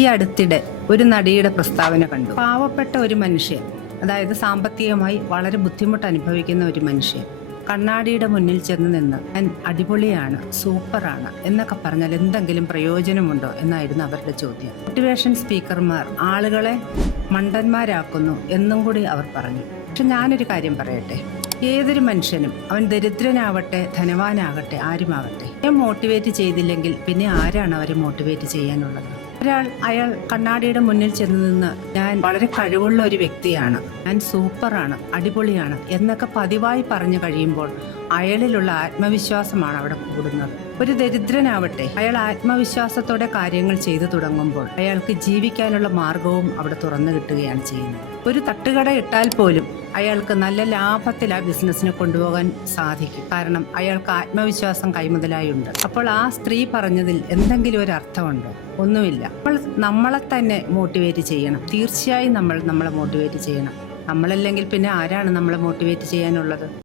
ഈ അടുത്തിടെ ഒരു നടിയുടെ പ്രസ്താവന കണ്ടു. പാവപ്പെട്ട ഒരു മനുഷ്യൻ, അതായത് സാമ്പത്തികമായി വളരെ ബുദ്ധിമുട്ട് അനുഭവിക്കുന്ന ഒരു മനുഷ്യൻ കണ്ണാടിയുടെ മുന്നിൽ ചെന്ന് നിന്ന് ഞാൻ അടിപൊളിയാണ്, സൂപ്പറാണ് എന്നൊക്കെ പറഞ്ഞാൽ എന്തെങ്കിലും പ്രയോജനമുണ്ടോ എന്നായിരുന്നു അവരുടെ ചോദ്യം. മോട്ടിവേഷൻ സ്പീക്കർമാർ ആളുകളെ മണ്ടന്മാരാക്കുന്നു എന്നും കൂടി അവർ പറഞ്ഞു. പക്ഷെ ഞാനൊരു കാര്യം പറയട്ടെ, ഏതൊരു മനുഷ്യനും, അവൻ ദരിദ്രനാവട്ടെ ധനവാനാകട്ടെ ആരുമാകട്ടെ, മോട്ടിവേറ്റ് ചെയ്തില്ലെങ്കിൽ പിന്നെ ആരാണ് അവരെ മോട്ടിവേറ്റ് ചെയ്യാനുള്ളത്? അയാൾ കണ്ണാടിയുടെ മുന്നിൽ ചെന്ന് നിന്ന് ഞാൻ വളരെ കഴിവുള്ള ഒരു വ്യക്തിയാണ്, ഞാൻ സൂപ്പറാണ്, അടിപൊളിയാണ് എന്നൊക്കെ പതിവായി പറഞ്ഞു കഴിയുമ്പോൾ അയാളിലുള്ള ആത്മവിശ്വാസമാണ് അവിടെ കൂടുന്നത്. ഒരു ദരിദ്രനാവട്ടെ, അയാൾ ആത്മവിശ്വാസത്തോടെ കാര്യങ്ങൾ ചെയ്തു തുടങ്ങുമ്പോൾ അയാൾക്ക് ജീവിക്കാനുള്ള മാർഗവും അവിടെ തുറന്നു കിട്ടുകയാണ് ചെയ്യുന്നത്. ഒരു തട്ടുകട ഇട്ടാൽ പോലും അയാൾക്ക് നല്ല ലാഭത്തിൽ ആ ബിസിനസ്സിനെ കൊണ്ടുപോകാൻ സാധിക്കും. കാരണം അയാൾക്ക് ആത്മവിശ്വാസം കൈമുതലായുണ്ട്. അപ്പോൾ ആ സ്ത്രീ പറഞ്ഞതിൽ എന്തെങ്കിലും ഒരു അർത്ഥമുണ്ടോ? ഒന്നുമില്ല. നമ്മളെ തന്നെ മോട്ടിവേറ്റ് ചെയ്യണം. തീർച്ചയായും നമ്മളെ മോട്ടിവേറ്റ് ചെയ്യണം. നമ്മളല്ലെങ്കിൽ പിന്നെ ആരാണ് നമ്മളെ മോട്ടിവേറ്റ് ചെയ്യാനുള്ളത്?